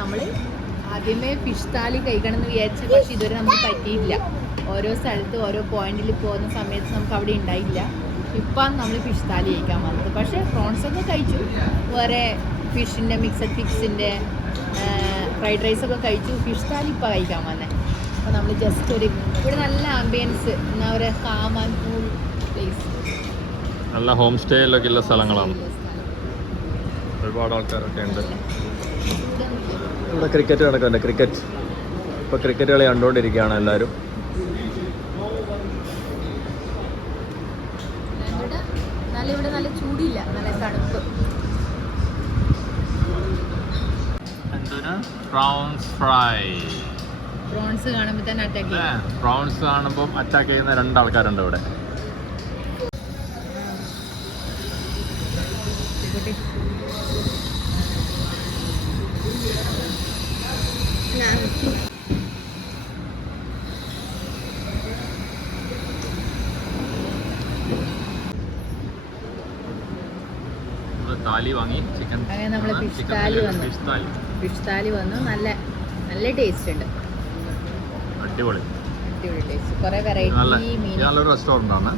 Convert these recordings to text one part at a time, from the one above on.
നമ്മൾ ആദ്യമേ ഫിഷ് താലി കഴിക്കണം എന്ന് വിചാരിച്ചു, പക്ഷെ ഇതുവരെ നമുക്ക് പറ്റിയില്ല. ഓരോ സ്ഥലത്ത് ഓരോ പോയിന്റിൽ പോകുന്ന സമയത്ത് നമുക്ക് അവിടെ ഉണ്ടായില്ല. ഇപ്പം നമ്മൾ ഫിഷ് താലി കഴിക്കാൻ വന്നത്. പക്ഷേ പ്രോൺസൊക്കെ കഴിച്ചു, വേറെ ഫിഷിൻ്റെ മിക്സഡ് ഫിഷിൻ്റെ ഫ്രൈഡ് റൈസൊക്കെ കഴിച്ചു. ഫിഷ് താലി ഇപ്പം കഴിക്കാൻ വന്നേ. അപ്പോൾ നമ്മൾ ജസ്റ്റ് ഇവിടെ നല്ല ആംബിയൻസ്, എന്നാ ഒരു കാം ആൻഡ് കൂൾ പ്ലേസ്, നല്ല ഹോം സ്റ്റേയിലൊക്കെ ഉള്ള സ്ഥലങ്ങളാണ്. ഒരുപാട് ആൾക്കാരൊക്കെ ഉണ്ട്. ഇവിടെ ക്രിക്കറ്റ് നടക്കുന്നുണ്ട്. ഇപ്പോൾ ക്രിക്കറ്റ് കളി കണ്ടുകൊണ്ടിരിക്കുകയാണ് എല്ലാവരും. ഇവിടെ നല്ല ചൂടില്ല, നല്ല തണുപ്പ്. Prawns fry. പ്രോൺസ് കാണുമ്പോൾ തന്നെ അറ്റാക്ക്. പ്രോൺസ് കാണുമ്പോൾ അറ്റാക്ക് ചെയ്യുന്ന 2 ആൾക്കാരുണ്ട് ഇവിടെ. താലി വാങ്ങി ചിക്കൻ. അങ്ങനെ നമ്മൾ ഫിഷ് താലി വന്നു. നല്ല ടേസ്റ്റ് ഉണ്ട്. അടിപൊളി ടേസ്റ്റ്. കുറേ വെറൈറ്റി മീൻ. നല്ലൊരു റെസ്റ്റോറൻ്റ് ആണ്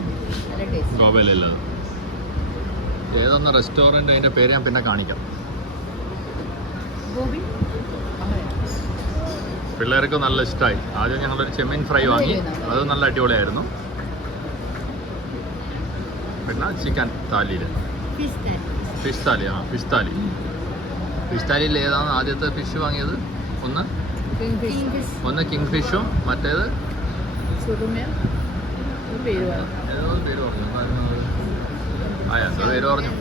നല്ല ടേസ്റ്റ്. ഗോവയിലുള്ളത്. ഏതൊന്ന് റെസ്റ്റോറൻറ്റ്, അതിൻ്റെ പേര് ഞാൻ പിന്നെ കാണിക്കാം. പിള്ളേർക്ക് നല്ല ഇഷ്ടമായി. ആദ്യം ഞങ്ങളൊരു ചെമ്മീൻ ഫ്രൈ വാങ്ങി, അത് നല്ല അടിപൊളിയായിരുന്നു. പിന്നെ ചിക്കൻ താലിയിൽ ഫിഷ് താലിയിൽ ഏതാണ് ആദ്യത്തെ ഫിഷ് വാങ്ങിയത്? ഒന്ന് കിങ് ഫിഷും മറ്റേത് പേര് പറഞ്ഞു.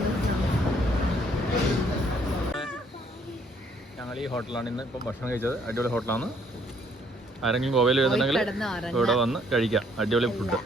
ഞങ്ങൾ ഈ ഹോട്ടലാണ് ഇന്ന് ഇപ്പം ഭക്ഷണം കഴിച്ചത്. അടിപൊളി ഹോട്ടലാണ്. ആരെങ്കിലും ഗോവയിൽ വരുന്നുണ്ടെങ്കിൽ ഇവിടെ വന്ന് കഴിക്കാം. അടിപൊളി ഫുഡ്.